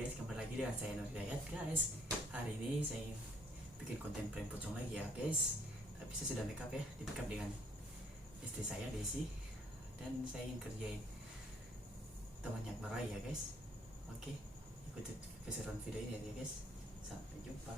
guys, kembali lagi dengan saya Nur Hidayat guys. Hari ini saya bikin konten prank pocong lagi ya guys. Tapi saya sudah make up ya, di make up dengan istri saya Desi. Dan saya ingin kerjain temannya Barai ya guys. Oke, ikuti keseruan video ini ya guys. Sampai jumpa.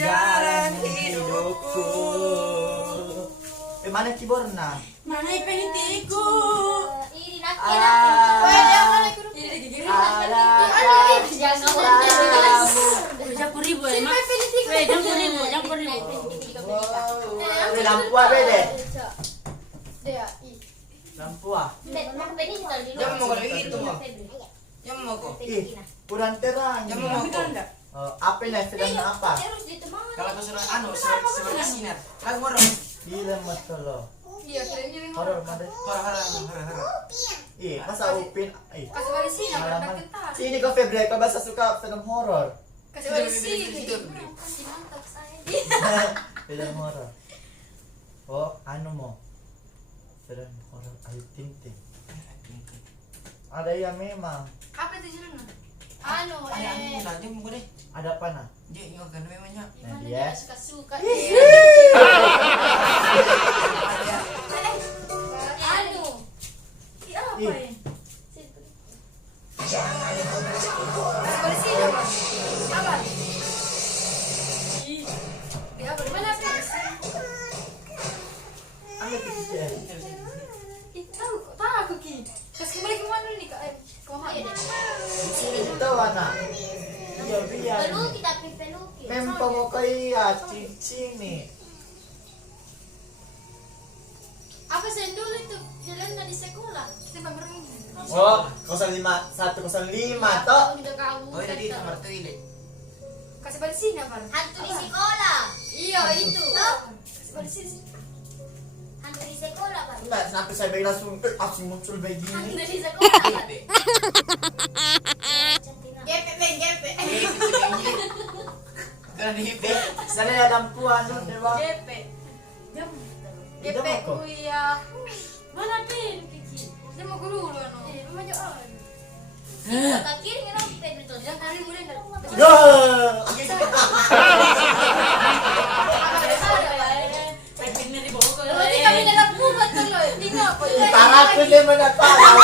Jalan hidupku. Mana kiborna? Mana penitiku? Ini lampu apa deh? Lampu ah? Jangan mau kalau itu mah. Jangan mau kok. Kurang terang. Jangan mau kok. Apa nih? Sedang apa? Kalau kau suruh sebagai sinar. Lagu horor. Gila matolo. Iya, kayaknya Horor mana? horor. Masa Upin? Kasih balik sini, Malaman. Sini kau Febri, kau bahasa suka film horor. kasih balik sini. Kasih mantap saya. Film horor. Oh, anu mo? Film horor Ayu Ting Ting. Ada yang memang. Apa itu judulnya? Anu, Aja mau deh. Ada apa nah? Dia ingat kan memangnya. Nah dia. suka-suka. Anu. Apa ya? Kasih balik sini, Bang. Apa? Dia apa? Mana sih? Ada kecil. Tahu aku ki. Kasih kembali ke mana nih, Kak? Ke mana? Di sini kita warna. Iya biar. Peluki tapi peluki. Memang mau kaya cincin nih. Apa sih dulu itu jalan di sekolah? Sampai berini. Oh, 05 105 toh. Udah kau. Oh tadi kamar toilet. Kasih balik sini apa? Hantu di sekolah. Iya itu. Kasih balik sini. Hantu di sekolah Pak. Enggak, sampai saya bayi langsung muncul begini. Hantu di sekolah. Gepe men gepe. Karena di HP. Sana ada lampu anu dewa. Gepe. Jam. Gepe Itu apa? kuya. Mana pin kiki? Dia mau guru loh no. Mama jangan. Tak kiri kan pin itu. Jangan kari mulai enggak. Yo! Pengen di bawah Nanti kami dalam rumah tuh loh. Ini apa ya? Tarat dia mana tahu.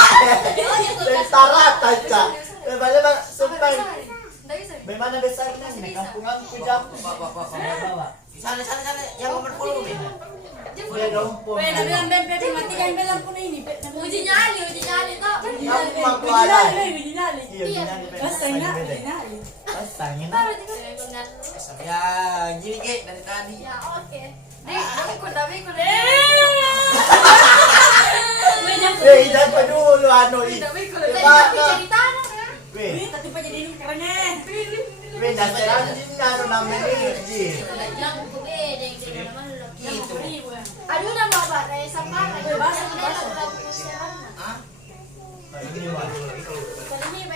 Tarat aja. Bagaimana sampai bagaimana besarnya nih kampungan kujam. Bapak. Bawa. Sana yang nomor 10 nih. Udah dong. Pe, nabi ang bempe matikan belang po na ini. Uji nyali toh. Uji nyali. Iya, Basta nga, uji nyali. Pasangin. Ya gini ke dari tadi. Ya oke. Tapi ikut. Idan pa dulu ano Tapi ikut. Diba? Jadi tanah ya. Weh, Tapi pa jadi ini karena. nasaran din na ano namin energy. Yang beda yang naman Itu. Aduh nama Pak Raya Sampara. Hah? Ini mah.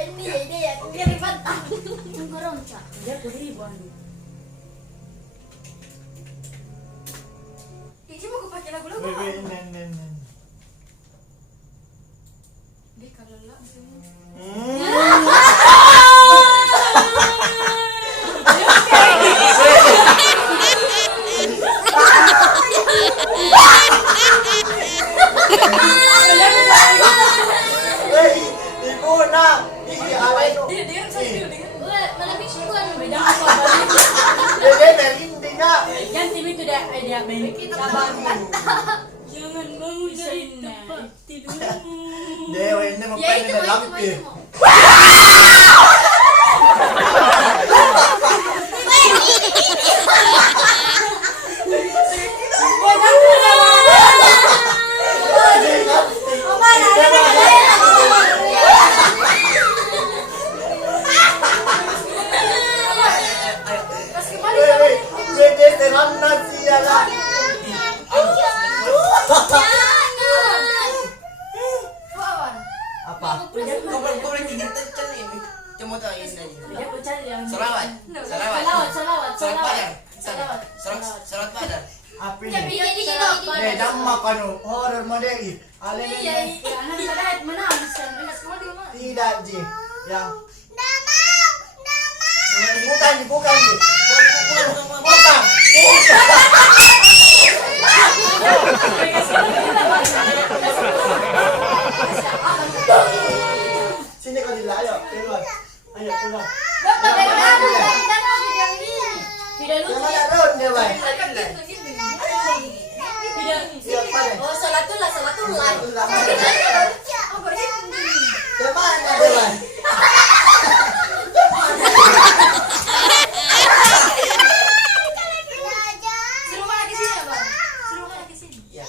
Ini ide ya. Dia ribet. Gorong cak. Dia ko ribuan. Ini mau gue pakai lagu-lagu. Weh, nen. Dia kalau lah Weh, ibu na. Iki away no. Dia saya malamig sukuan. beda ko ba. Dede merindi na. Yan timi to dia men. Jangan bangun na. Tidur. Dewa ini Ya mapain itu na mau lampi. itu mau. Dia aku cari yang Salawat. Salawat. salawat. Salawat badar. Apa Jadi ini? jadi Jangan makan horor model. Ale Iya, iya, anak saya menangis kan. tidak Ji. Yang bukan Ji. Bukan. Sini kau Dila, ayo keluar. Ayo keluar. Tidak lucu. Jangan ron dia, Bay. Siap pada. Oh, salatullah. Dia mana dia, Bay? Suruh mana ke sini, Bang? Suruh mana ke sini? Ya.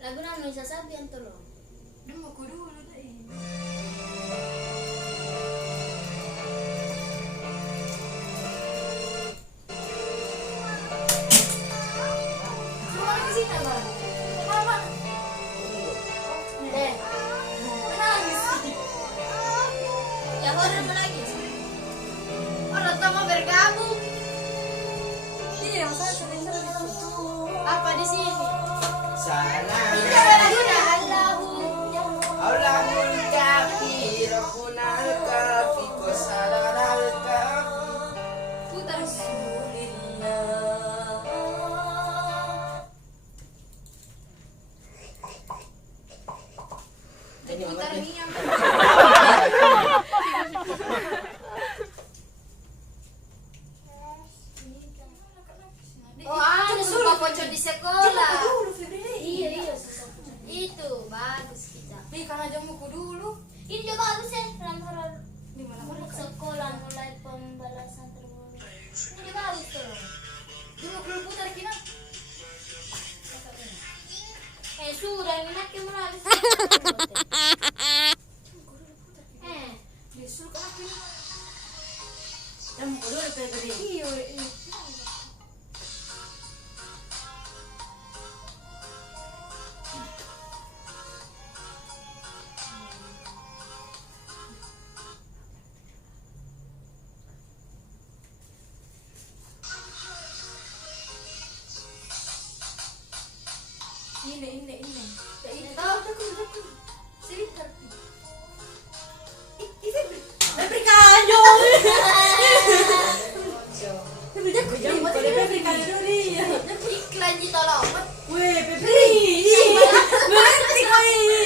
Lagu nang Nusa Sabian tuh loh. Dia mau dulu tadi. Suruh mana ke sini, Bang? Mana? Menangis. Ya horor menangis. Orang tua mau bergabung. Iya, masa sering-sering itu. Apa di sini? Salam. Tidak ada guna Allahu. Allahul kafi, Rabbunal kafi, Qasalanal kafi. Putar Jadi putar mana? minyak. Oh, anu sumpah pocong di sekolah. Iya. Itu bagus kita. Nih, karena jamuku dulu. Ini juga bagus ya, horor. Di mana Untuk sekolah mulai pembalasan terbunuh. Ini juga bagus tuh. Dulu dulu putar kina. Sudah minat ke melalui. Disuruh ke aku. Jamuku dulu tadi. Iya. Ini. Sebentar. Berikan yo. Berikan dulu ya. Iklan di tolong. Weh, Febri. Berhenti kau ini.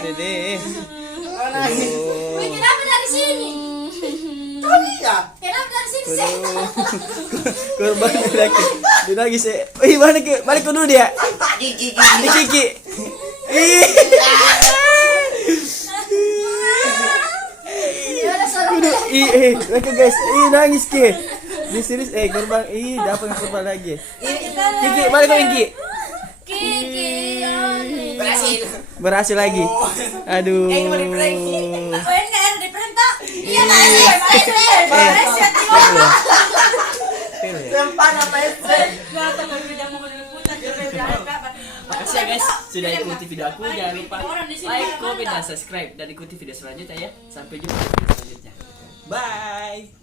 Dede. Wih, kenapa dari sini? Iya. Kenapa dari sini sih? Korban lagi. Dia nangis. Ih, balik ke dulu dia. Gigi. Ini Kiki. Ih. Gimana suara? Mereka guys. Nangis Ki. Ini serius korban. Dapat korban lagi. Kiki, balik ke Kiki. Kiki, Berhasil lagi. Aduh. Bener diperintah. iya Mas. Fail ya. Sempan apa itu? Gak tahu beda mau putar Makasih ya guys sudah ikuti video aku. Jangan lupa like, komen, dan subscribe. Dan ikuti video selanjutnya ya. Sampai jumpa di video selanjutnya. Bye.